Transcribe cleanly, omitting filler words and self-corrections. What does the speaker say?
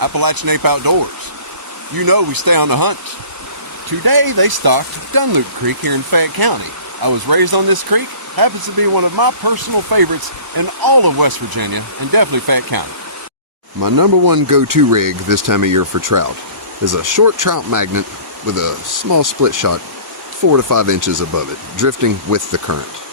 Appalachian Ape Outdoors. You know we stay on the hunt. Today they stocked Dunloup Creek here in Fayette County. I was raised on this creek. Happens to be one of my personal favorites in all of West Virginia and definitely Fayette County. My number one go-to rig this time of year for trout is a short trout magnet with a small split shot 4 to 5 inches above it, drifting with the current.